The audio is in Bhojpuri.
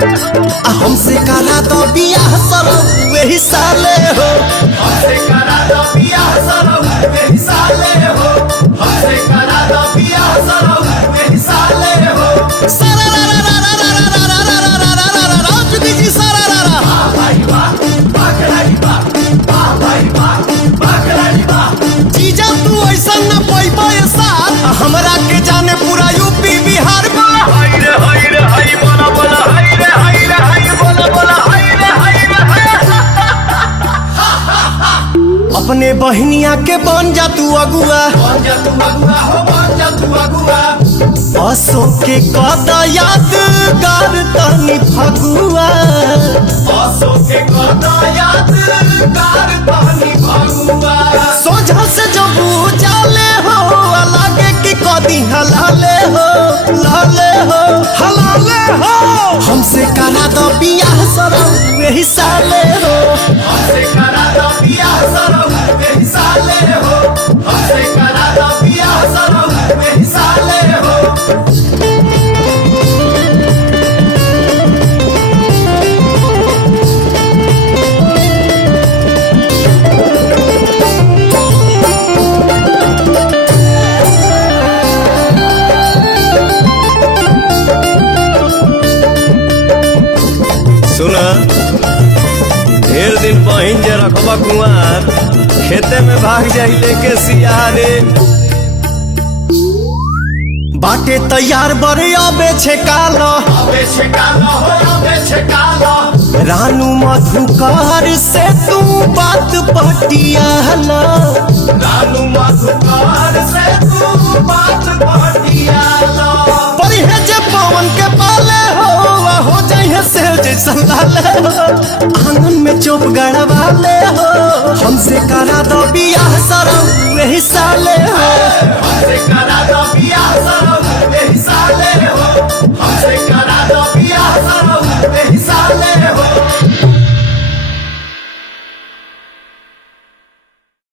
हमसे करा दो बियाह सरऊ वही साले हो। हमसे करा दो बियाह सरऊ वही साले हो। हमसे करा दो बियाह सरऊ वही साले हो। जुगी जी सारा वाह भाई वाह, वाह खिलाड़ी वाह, वाह भाई वाह, वाह खिलाड़ी वाह। जीजा तू ऐसा न पैबा साथ हमरा के जाने पूरा यूपी बिहार में। हाय रे हाय रे हाय बोला बोला हाय रे हाय रे हाय बोला बोला हाय रे हाय रे हाय। अपने बहनिया के बन जा तू अगुआ, बन जा तू अगुआ हो, बन जा तू अगुआ। असो के कदा यादगार तनी फगुआ। आसो के कदा यादगार तनी फगुआ। सोझा से जब जाले हो लागे कि कदी हलाले हो, लाले हो, हलाले हो। हमसे करा दो बियाह सरऊ वही साले हो। हमसे करा दो बियाह सरऊ वही साले हो। हमसे करा दो बियाह सरऊ वही साले हो। सुना ढेर दिन बहिन जे रखबा कुआर खेते में भाग जाई लेके सियारे। बाटे तैयार बड़े अबे छे कालो, अबे छकालो हो, अबे छकालो। रानू मधुकार से तू बात पटियाला। रानू मधुकार से तू बात पटियाला। पर है जे पवन के पाले हो जाइए से जैसा लाले हो। आंगन में चोप गड़वाले हो। हमसे करा दो बियाह सरऊ वही साले